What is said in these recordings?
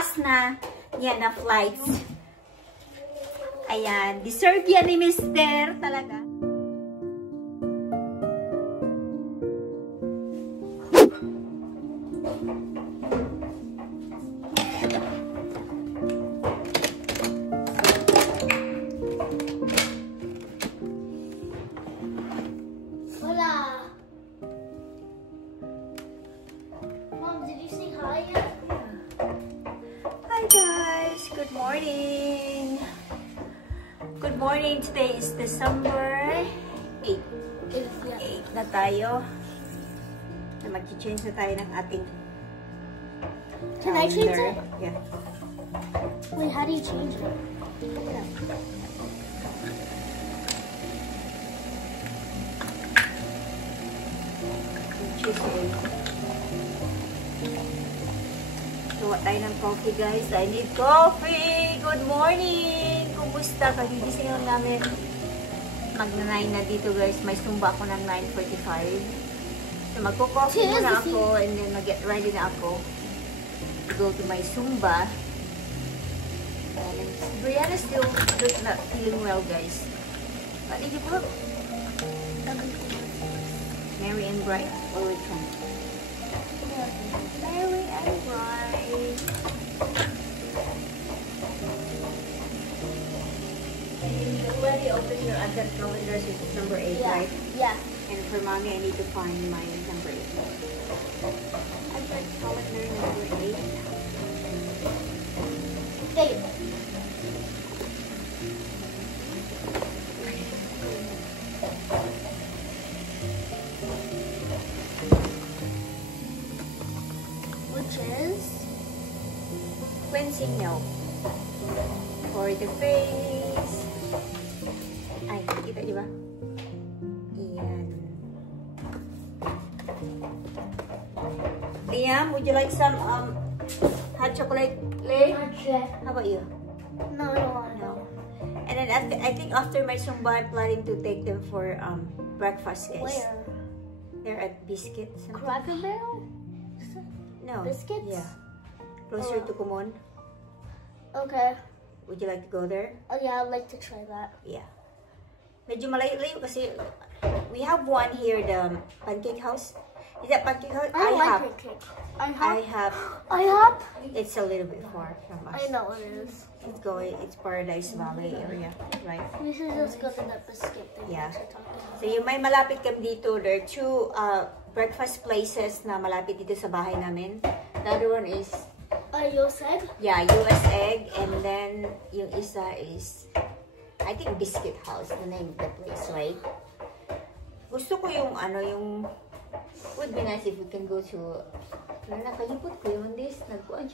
mataas na yan na flights. Ayan, deserve yan ni Mister talaga. Good morning. Today is December 8. 8 na tayo. Mag-change na tayo ng ating calendar. Can I change it? Yeah. Wait, how do you change it? Yeah. Gawa tayo ng coffee, guys. I need coffee! Good morning! Kumusta? Kagigising lang namin. Magna-9 na dito, guys. May sumba ako ng 9:45. So, magko-coffee muna ako and then mag-get ready na ako to go to my sumba. And Brianna still not feeling well, guys. What did you put? Mary and Bright. Or which one? Mary and Bright. And you already opened your advent calendar since it's number 8, Yeah. right? Yeah. And for mommy, I need to find my number 8. Advent calendar number 8. Hey. Which is Cleansing milk for the face. Ay, kita di ba? Ayan. Liam, would you like some hot chocolate, Lay? Okay. How about you? No, I don't want No. And then I think after my Zumba, I'm planning to take them for breakfast, guys. Where? They're at Biscuits. Cracker Barrel? No. Biscuits? Yeah. Closer to Kumon. Okay. Would you like to go there? Oh yeah, I'd like to try that. Yeah. Medyo malayo kasi we have one here, the Pancake House. Is that Pancake House? I have. like pancake. I have. I have. It's a little bit far from us. I know it is. It's Paradise Valley area, right? We should just go to that biscuit thing. Yeah. that you're talking about. So yung may malapit kami dito, there are 2 breakfast places na malapit dito sa bahay namin. The other one is US Egg? yeah, US Egg, and then yung isa is I think Biscuit House, the name of the place, right? Gusto ko yung yung would be nice if we can go to nakalimot ko yung this.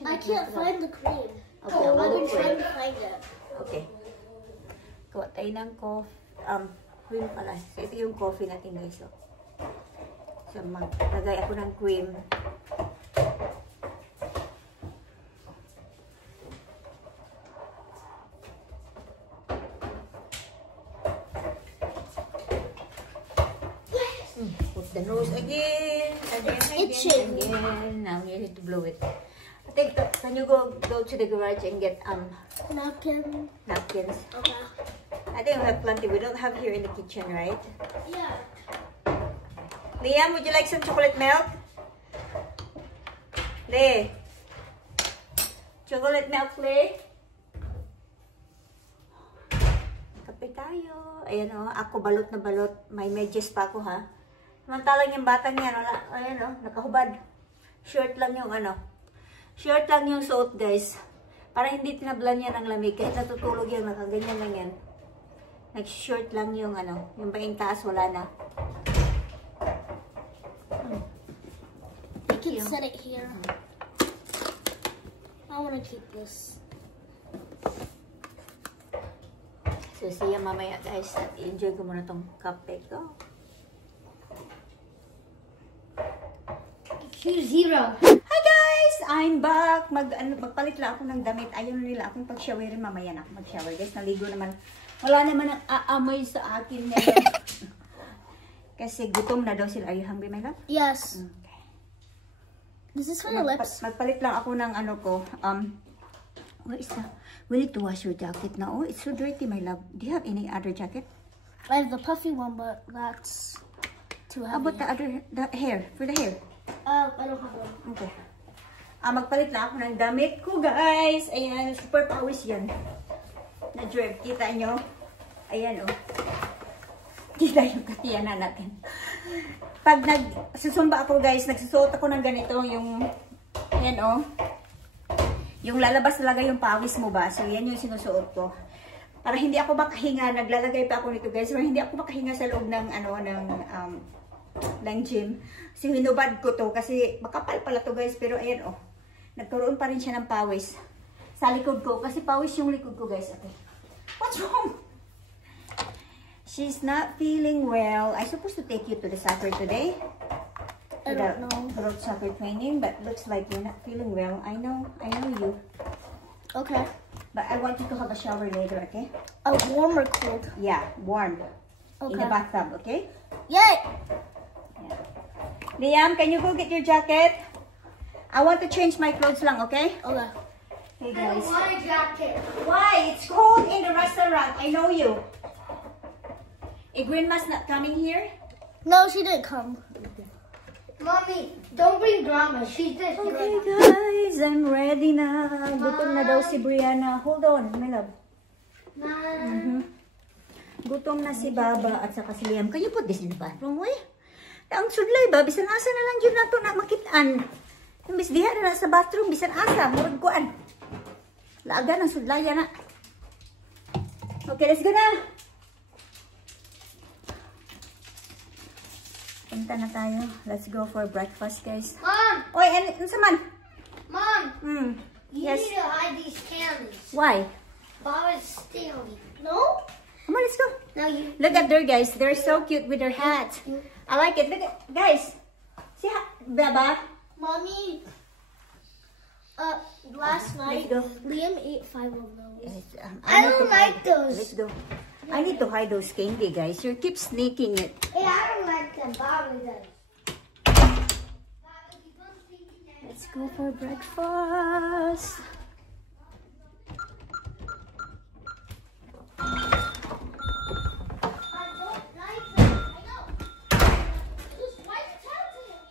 I can't find the cream. Okay, I've we'll been look for trying it. to find it. Okay. Kuha tayo ng cream pala. So, ito yung coffee natin, guys. So, maglagay ako ng cream. Put the nose again. itching. Again. Now you need to blow it. I think, can you go to the garage and get Napkin. napkins? Okay. I think we have plenty. We don't have here in the kitchen, right? Yeah. Liam, would you like some chocolate milk? Le. Chocolate milk, Le. Kape tayo. Ayan o, ako balot na balot. May medyas pa ako, ha? Samantalang yung batang yan, wala, ayan o, nakahubad. Short lang yung short lang yung suot, guys. Para hindi tinablan yan ng lamig. Kahit natutulog yan, nakaganyan lang yan. Nag-short lang yung yung baing taas, wala na. You can set it here. I want to keep this. So, siya mamaya, guys. At enjoy ko muna tong kape ko. Q0. Hi guys! I'm back! Magpalit lang ako ng damit. Ayaw nila akong pag-showerin. Mamaya na ako mag-shower. Guys, naligo naman. Wala naman ang aamoy sa akin ngayon. Kasi gutom na daw sila. Are you hungry, my love? Yes. Okay. This is for your lips. Magpalit lang ako ng What is that? We need to wash your jacket now. Oh, it's so dirty, my love. Do you have any other jacket? I have the puffy one, but that's too heavy. How about the hair? For the hair? I don't have one. Okay. Magpalit na ako ng damit ko, guys. Ayan, super pawis yan. Na-drip. Kita nyo? Ayan, oh. Kita yung katiyanan natin. Pag nagsusumba ako, guys, nagsusuot ako ng ganito, yung, ayan, oh. Yung lalabas talaga yung pawis mo ba? So, yan yung sinusuot ko. Para hindi ako makahinga, naglalagay pa ako nito, guys. Para hindi ako makahinga sa loob ng, ng gym. Kasi hinubad ko to, kasi makapal pala to, guys. Pero, ayan, oh. Nagkaroon pa rin siya ng pawis sa likod ko. Kasi pawis yung likod ko, guys. Okay. What's wrong? She's not feeling well. I'm supposed to take you to the soccer today. I don't know. Road soccer training, but looks like you're not feeling well. I know you. Okay. But I want you to have a shower later, okay? A warm or cold? Yeah, warm. Okay. In the bathtub, okay? Yay! Yeah. Liam, can you go get your jacket? I want to change my clothes lang, okay? Okay. Hey guys. I want a jacket. Why? It's cold in the restaurant. I know you. Grandma's not coming here? No, she didn't come. Mommy, don't bring grandma. She's just Okay guys, I'm ready na. Gutom na daw si Brianna. Hold on, my love. Gutom na si Baba at saka si Liam. Can you put this in the bathroom, way? Ang sudlay ba? Bisan asa na lang dyan na ito na makitaan. Yung bis diha na sa bathroom, bisan asa. Murag kuan. Laaga ng sudlay na. Okay, let's go na. Punta na tayo. Let's go for breakfast, guys. Mom! Oy, ano sa man? Mom! You Yes. need to hide these candies. Why? Bob is stealing. No? Come on, let's go. No, you. Look at their guys. They're so cute with their hats. I like it. Look at guys. See how, Baba? Mommy. Last night, Let's go. Liam ate 5 of those. Yes, I need don't to like hide. those. Let's go. I need to hide those candy, guys. You keep sneaking it. Hey, I don't like them. Bobby does. Let's go for breakfast. I don't like them. I know. Just wipe it out to him,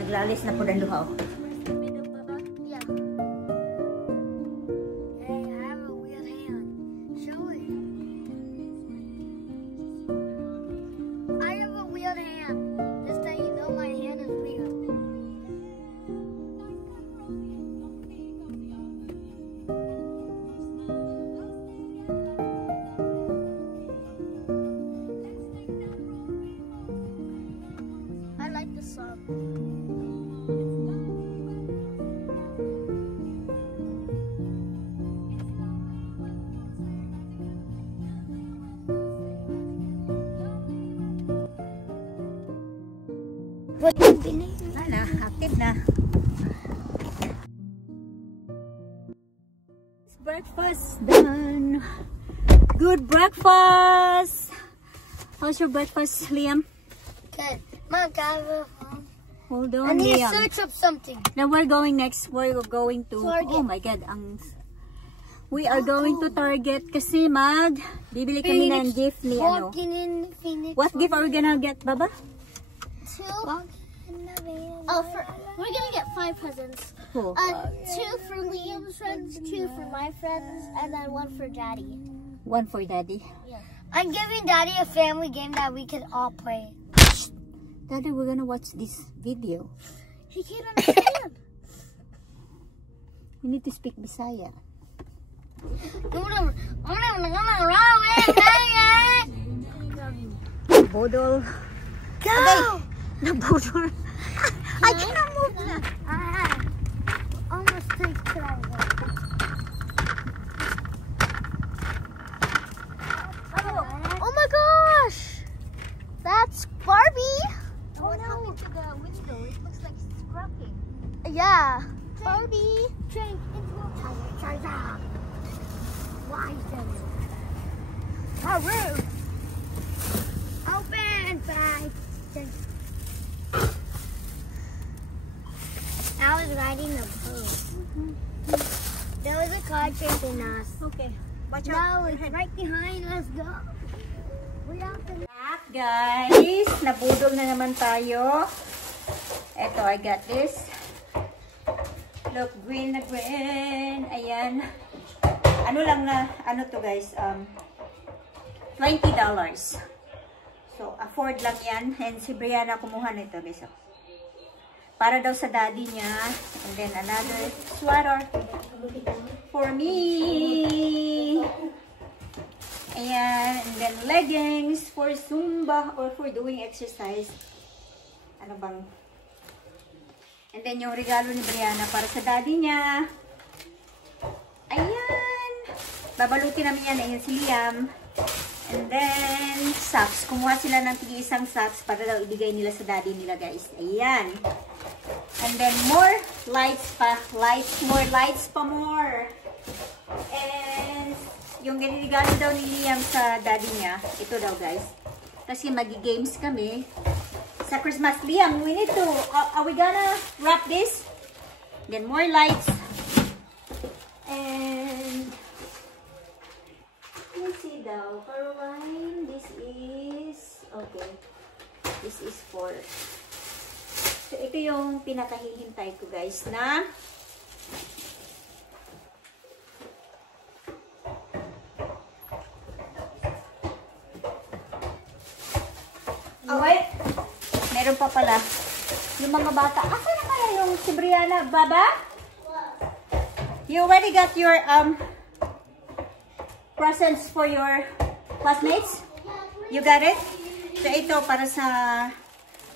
Naglalis na po ng luhaw. Yeah. Hey, I have a weird hand. Show it. I have a weird hand. Just that you know my hand is weird. I like the song. What you believe? Na, active na. Breakfast done. Good breakfast. How's your breakfast, Liam? Good. Mom, Hold I on, need to Liam. search up something. Now we're going next. We're going to. Target. Oh my God, we are going to Target kasi bibili kami ng gift ni ano. Walking in Phoenix. What gift are we gonna get, Baba? We're gonna get 5 presents. Who? 2 for Liam's friends, 2 for my friends, and then 1 for Daddy. One for Daddy. Yeah. I'm giving Daddy a family game that we can all play. Daddy, we're gonna watch this video. He can't understand. You need to speak Bisaya. Bodol. Go! Nabudol. I cannot move na. Almost take care. Oh my gosh! That's Barbie! Oh no! To the window. It looks like it's cracking. Yeah. Barbie! Drink into a tiger. Why is that? How rude! Open! Bye! riding a boat. There was a car chasing us. Okay. Watch No, it's right behind us. Go. We have to. Guys, nabudol na naman tayo. Eto, I got this. Look, green na green. Ayan. Ano lang na, ano to guys, $20. So, afford lang yan. And si Brianna kumuha nito guys. Para daw sa daddy niya. And then another sweater for me. Ayan. And then leggings for Zumba or for doing exercise. Ano bang? And then yung regalo ni Brianna para sa daddy niya. Ayan. Babalutin namin yan. Ayan si Liam. And then, socks. Kumuha sila ng tig-isang socks para daw ibigay nila sa daddy nila, guys. Ayan. And then, more lights pa. More lights pa more. And, yung ginigalo daw ni Liam sa daddy niya, ito daw, guys. Kasi magi-games kami. Sa Christmas, Liam, we need to, are we gonna wrap this? Then, more lights. And, let's see daw, Caroline, this is, okay, this is for, so ito yung pinakahihintay ko guys na, oh wait, meron pa pala, yung mga bata, asa na kaya yung si Brianna, Baba? You already got your, presents for your classmates? You got it? So, ito para sa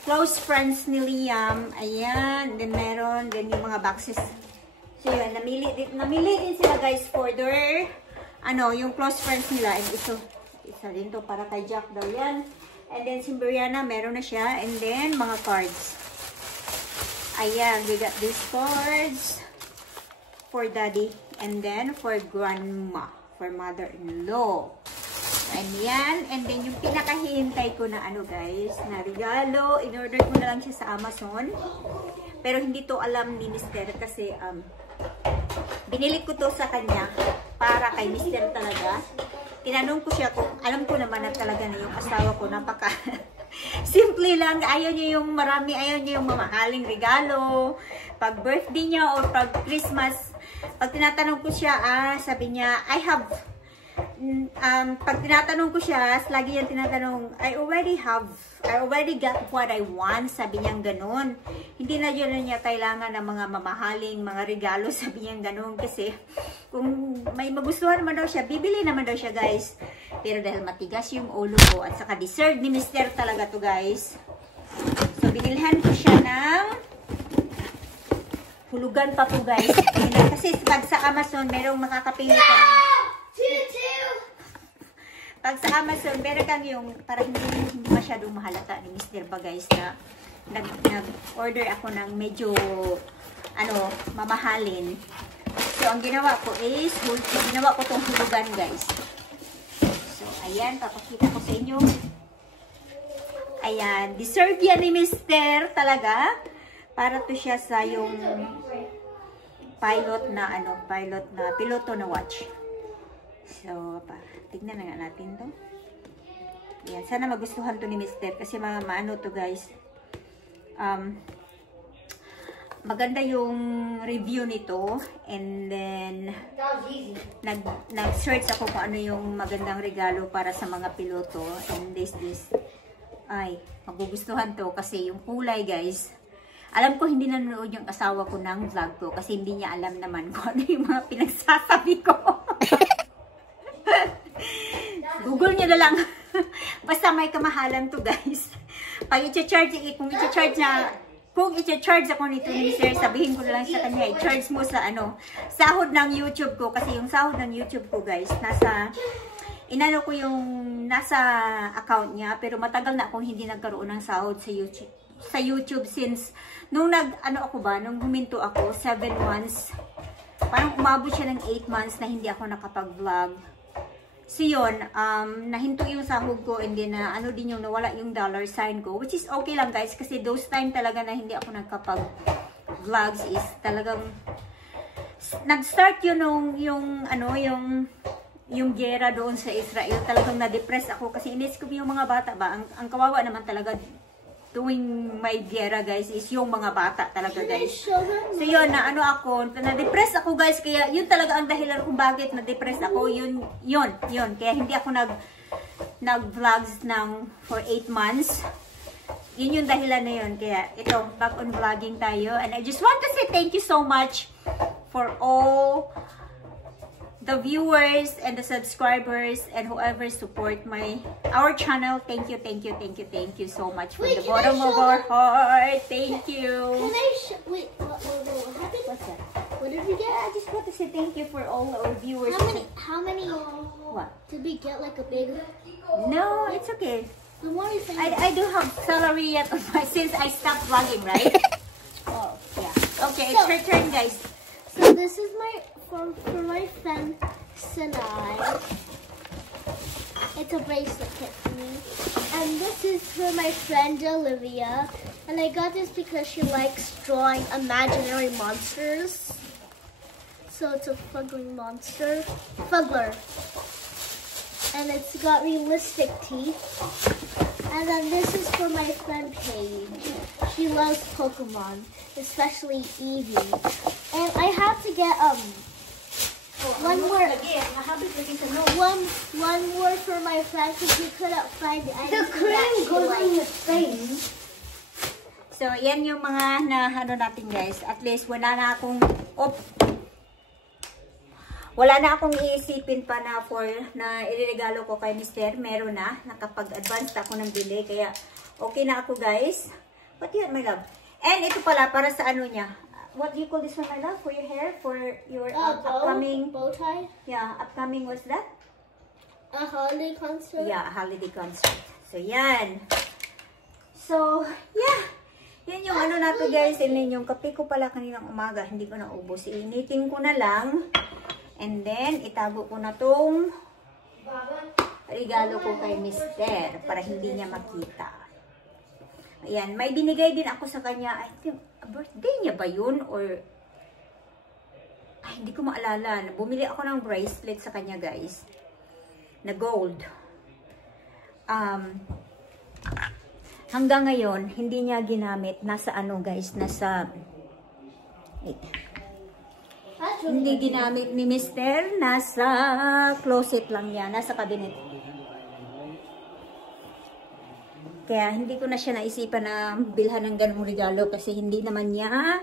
close friends ni Liam. Ayan. Then, meron. Then, yung mga boxes. So, yun. Namili din sila, guys, for their, yung close friends nila. And ito, isa din to para kay Jack daw yan. And then, si Brianna, meron na siya. And then, mga cards. Ayan. We got these cards for daddy. And then, for grandma. For mother-in-law. And yan. And then, yung pinakahihintay ko na guys, na regalo. In-order ko na lang siya sa Amazon. Pero hindi to alam ni Mr. Kasi, binili ko to sa kanya para kay Mr. talaga. Tinanong ko siya kung alam ko naman na talaga na yung asawa ko napaka simple lang. Ayaw niya yung marami. Ayaw niya yung mamahaling regalo. Pag birthday niya or pag Christmas, pag tinatanong ko siya, sabi niya, pag tinatanong ko siya, lagi yung tinatanong, I already got what I want, sabi niya ganun. Hindi na yun niya kailangan ng mga mamahaling, mga regalo, sabi niya ganun. Kasi, kung may magustuhan naman daw siya, bibili naman daw siya, guys. Pero dahil matigas yung ulo ko, at saka deserve ni Mr. talaga to, guys. So, binilhan ko siya ng hulugan pa po, guys. Kasi pag sa Amazon, merong makakapili ka ng... Pag sa Amazon, meron kang yung... Para hindi masyadong mahalata ni Mr. ba, guys, na nag-order ako ng medyo, mamahalin. So, ang ginawa ko is, ginawa ko tong hulugan, guys. So, ayan, papakita ko sa inyo. Ayan, deserve yan ni Mr. talaga. Para to siya sa yung piloto na watch. So, tignan na nga natin to. Ayan, sana magustuhan to ni Mr. Kasi maano to, guys. Maganda yung review nito. And then, nag-search ako kung ano yung magandang regalo para sa mga piloto. And this, ay, magugustuhan to kasi yung kulay, guys. Alam ko hindi nanonood yung asawa ko ng vlog ko kasi hindi niya alam naman kung ano yung mga pinagsasabi ko. Google niyo na lang. Basta may kamahalan to, guys. Pag kung i-charge ako nito ni Sir, sabihin ko na lang sa kanya, i-charge mo sa sahod ng YouTube ko. Kasi yung sahod ng YouTube ko, guys, inano ko yung nasa account niya. Pero matagal na akong hindi nagkaroon ng sahod sa YouTube since nung nung huminto ako 7 months, parang umabot siya ng 8 months na hindi ako nakapag-vlog. So yun, nahinto yung sahod ko and then din yung nawala yung dollar sign ko, which is okay lang, guys, kasi those time talaga na hindi ako nakapag vlogs is talagang nag-start yun yung gera doon sa Israel. Talagang na-depress ako kasi inis ko yung mga bata ba. Ang kawawa naman talaga tuwing may gera guys is yung mga bata talaga guys. So yun, na-depress ako guys, kaya yun talaga ang dahilan kung bakit na-depress ako, yun. Kaya hindi ako nag-vlogs for 8 months. Yun yung dahilan na yun. Kaya ito, back on vlogging tayo. And I just want to say thank you so much for all the viewers and the subscribers and whoever support our channel. Thank you so much from the bottom of our heart. Thank you. Can I wait, what happened? What's that? What did we get? I just want to say thank you for all our viewers. How many What? did we get? Like a big? No, it's okay. The one is I do have salary yet since I stopped vlogging, right? Oh, yeah. Okay, it's your turn, guys. So this is for my friend Sinai. It's a bracelet kit for me. And this is for my friend Olivia. And I got this because she likes drawing imaginary monsters. So it's a fuggling monster. Fuggler. And it's got realistic teeth. And then this is for my friend Paige. She loves Pokemon, especially Eevee. And I have to get one more for my friend because we couldn't find the cream goes in the face. So yan yung mga natin guys. At least wala na akong iisipin pa na iregalo ko kay Mr. Meron na. Nakapag-advance ako ng bili. Kaya okay na ako guys. What do you want, my love? And ito pala para sa niya. What do you call this one, my love? For your hair? For your upcoming bow tie? Yeah, upcoming, what's that? A holiday concert? Yeah, a holiday concert. So yan. So, yeah. Yan yung nato guys. And yung kape ko pala kaninang umaga. Hindi ko na ubos. Iinitin ko na lang. And then, itago ko na tong regalo ko kay Mr. Para hindi niya makita. Ayan. May binigay din ako sa kanya. I think, birthday niya ba yun? Or, hindi ko maalala. Bumili ako ng bracelet sa kanya, guys. Na gold. Hanggang ngayon, hindi niya ginamit. Nasa guys? Nasa, hindi ginamit ni Mr. Nasa closet lang yan. Nasa cabinet. Kaya hindi ko na siya naisipan na bilhan ng ganung regalo kasi hindi naman niya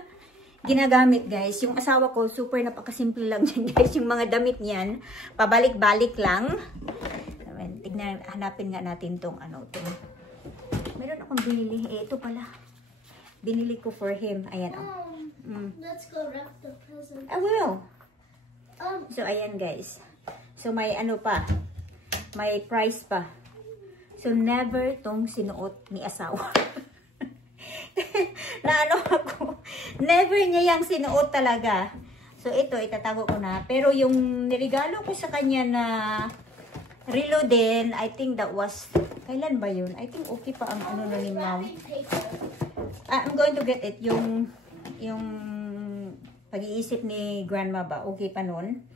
ginagamit guys. Yung asawa ko, super napakasimple lang dyan guys. Yung mga damit niyan, pabalik-balik lang. Tignan, hanapin nga natin tong Meron akong binili. Ito pala. Binili ko for him. Ayan Let's go wrap the present. I will. So, ayan guys. So, may pa. May price pa. So, never tong sinuot ni asawa. ako. Never niya yung sinuot talaga. So, ito, itatago ko na. Pero yung niregalo ko sa kanya na relo din, I think that was, kailan ba yun? I think okay pa ang na ni mom. I'm going to get it. Yung pag-iisip ni grandma ba, okay pa nun.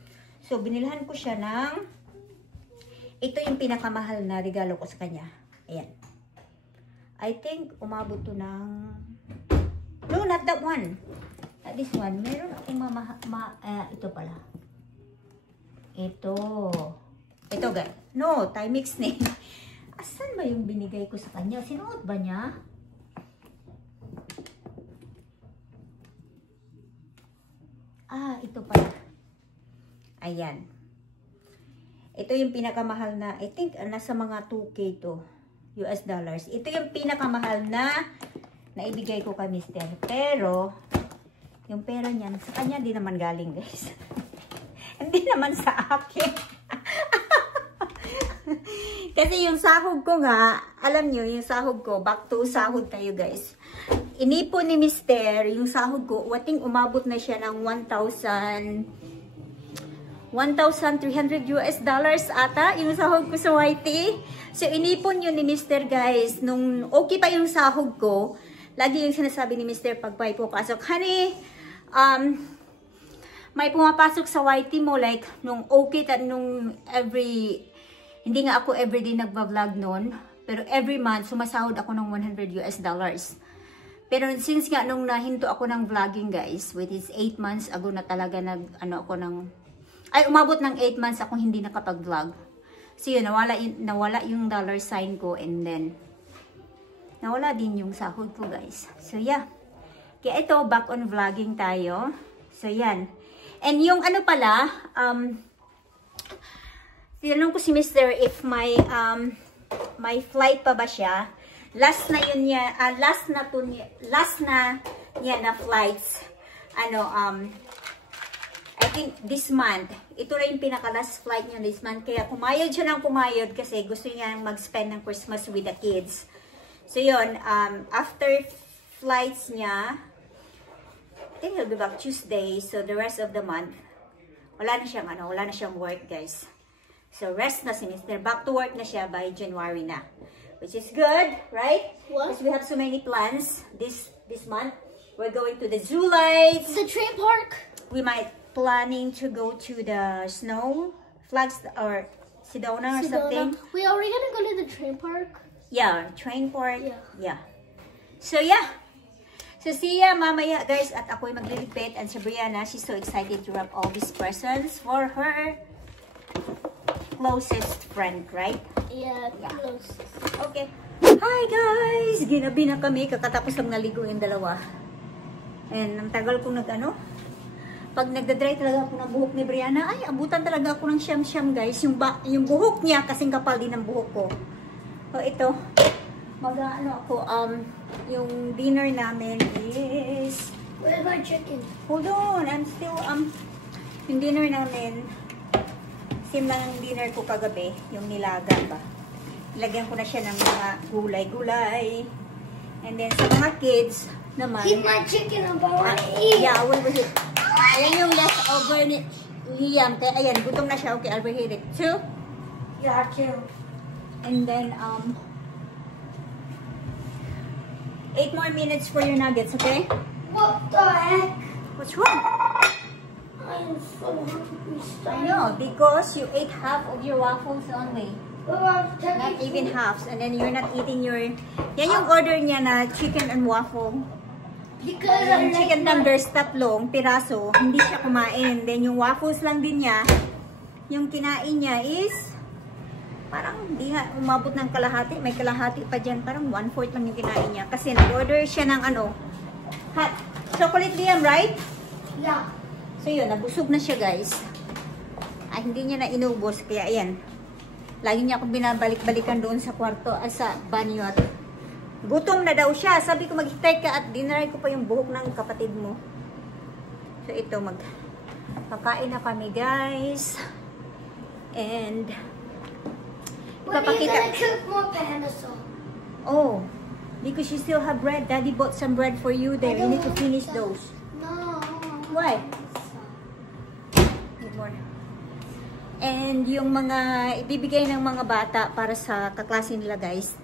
So, binilhan ko siya ng ito yung pinakamahal na regalo ko sa kanya. Ayan. I think umabot to ng no, not that one. This one. Meron akong ito pala. Ito guys. No, Timex na. Asan ba yung binigay ko sa kanya? Sinuot ba niya? Ito pala. Ayan. Ito yung pinakamahal na, I think, nasa mga 2K to, US dollars. Ito yung pinakamahal na naibigay ko kay Mr. Pero, yung pera niyan, sa kanya di naman galing, guys. Hindi naman sa akin. Kasi yung sahod ko nga, alam nyo, yung sahod ko, back to sahod tayo, guys. Inipon ni Mr. yung sahod ko, wating umabot na siya ng 1,300 US dollars ata yung sahod ko sa YT. So, inipon yun ni Mr. guys. Nung okay pa yung sahod ko, lagi yung sinasabi ni Mr. pag may pupasok, honey, may pumapasok sa YT mo, like, nung okay, nung hindi nga ako everyday nagba-vlog noon, pero every month, sumasahod ako ng $100. Pero since nga nung nahinto ako ng vlogging guys, which is 8 months ago na talaga umabot ng 8 months akong hindi nakapag-vlog. So yun, nawala yung dollar sign ko, and then nawala din yung sahod ko guys. So yeah. Kaya ito, back on vlogging tayo. So yan. And yung ano pala, tinanong ko si Mr. if may flight pa ba siya. Last na niya na flights. I think this month. Ito na yung pinaka-last flight niya this month. Kaya pumayod siya ng pumayod kasi gusto niya mag-spend ng Christmas with the kids. So yun, after flights niya, I think he'll be back Tuesday. So the rest of the month, wala na siyang work guys. So rest na si Mr. Back to work na siya by January na. Which is good, right? What? Because we have so many plans this month. We're going to the zoo lights. The train park. We might planning to go to the snow flags or Sedona or something. We already gonna go to the train park. Yeah, train park. Yeah. So yeah. So see ya mamaya guys, at ako'y magliligpit, and si Brianna, she's so excited to wrap all these presents for her closest friend, right? Yeah, close. Okay. Hi guys! Ginabi na kami. Kakatapos lang naligo yung dalawa. And ang tagal kong pag nagdadry talaga ako ng buhok ni Brianna, ay, abutan talaga ako ng siyam-siyam guys. Yung buhok niya, kasing kapal din ng buhok ko. So ito, yung dinner namin is... Where's my chicken? Hold on, I'm still, yung dinner namin, same lang ang dinner ko kagabi, yung nilaga ba. Lagyan ko na siya ng mga gulay-gulay. And then sa mga kids naman. Keep my chicken up, I want to eat. Yeah, I will eat. Ayan yung leftover ni Liam. Kaya ayan, gutom na siya. Okay, I'll eat it too. Yeah, too. And then, 8 more minutes for your nuggets, okay? What the heck? What's wrong? I'm so hungry. I know, because you ate half of your waffles only. Not even half. And then you're not eating your... Yan yung order niya na chicken and waffle. Because Yung chicken tenders, 3 piraso, hindi siya kumain. Then yung waffles lang din niya, yung kinain niya is parang hindi nga umabot ng kalahati. May kalahati pa dyan. Parang 1/4 lang yung kinain niya. Kasi nag-order siya ng hot chocolate Liam, right? Yeah. So yun, nabusog na siya guys. Ay, hindi niya na inubos. Kaya ayan. Lagi niya akong binabalik-balikan doon sa kwarto, sa banyo. At gutom na daw siya. Sabi ko, mag-hintay ka at dinaray ko pa yung buhok ng kapatid mo. So ito, magpakain na kami guys. And When are you gonna cook more panda sauce? Oh, because you still have bread. Daddy bought some bread for you there. You need to finish those. No. Why? Need more. And yung mga ibibigay ng mga bata para sa kaklase nila guys,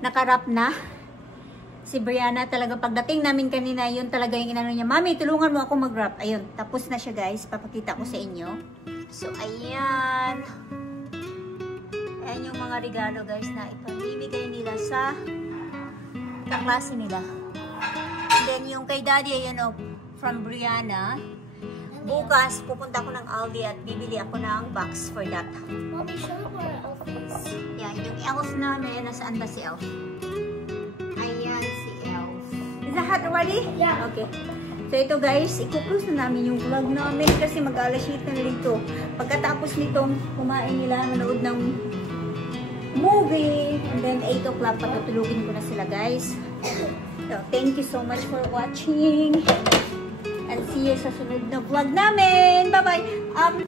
nakarap na. Si Brianna talaga, pagdating namin kanina, yun talaga yung inano niya, Mami, tulungan mo ako mag-wrap. Ayun, tapos na siya guys, papakita ko sa inyo. So, ayan. Ayan yung mga regalo guys na ipamimigay nila sa kaklase nila. And then yung kay Daddy, ayan from Brianna. Bukas, pupunta ako ng Aldi at bibili ako ng box for that. Mommy, show me where Elf is. Yan, yung elf namin. Nasaan ba si elf? Ayan si elf. Is that hot already? Yeah. Okay. So ito guys, ikuklose na namin yung vlog namin kasi mag-alas 8 na dito. Pagkatapos nitong kumain nila, manood ng movie. And then 8 o'clock, patutulugin ko na sila guys. So, thank you so much for watching. And see you sa sunod na vlog namin. Bye-bye!